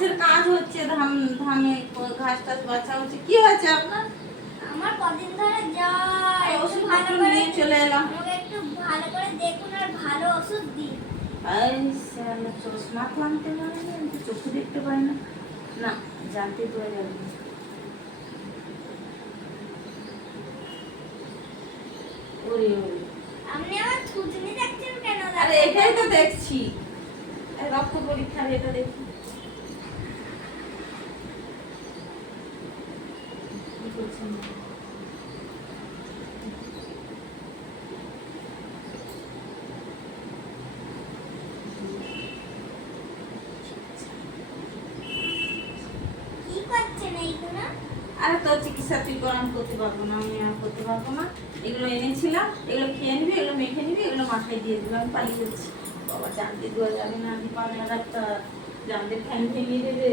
চাষের কাজ হচ্ছে ধান ধানে ঘাস টাস বাছা হচ্ছে। কি হয়েছে আপনার? আমার কদিন ধরে একটু ওষুধ ভালো করে নিয়ে চলে এলাম। আমাকে একটু ভালো করে দেখুন আর ভালো ওষুধ দিন। চশমা তো আনতে পারি না চোখে দেখতে পাই না। না জানতে তো যাবে ওরে ওরে। আপনি আমার থুতনি দেখছেন কেন আরে এটাই তো দেখছি। রক্ত পরীক্ষার এটা দেখি কি করছেন? কি করছেন এইগুলো আরে তোর চিকিৎসা তুই গরম করতে পারব না, আমি আর করতে পারব না। এগুলো এনেছিলাম, এগুলো খেয়ে নিবি, এগুলো মেখে নিবি, এগুলো মাথায় দিয়ে দিবি, আমি পালিয়ে যাচ্ছি। বাবা, জানতে দেওয়া যাবে না, আমি পাবে আর একটা জানতে ফ্যান ভেঙে দেবে।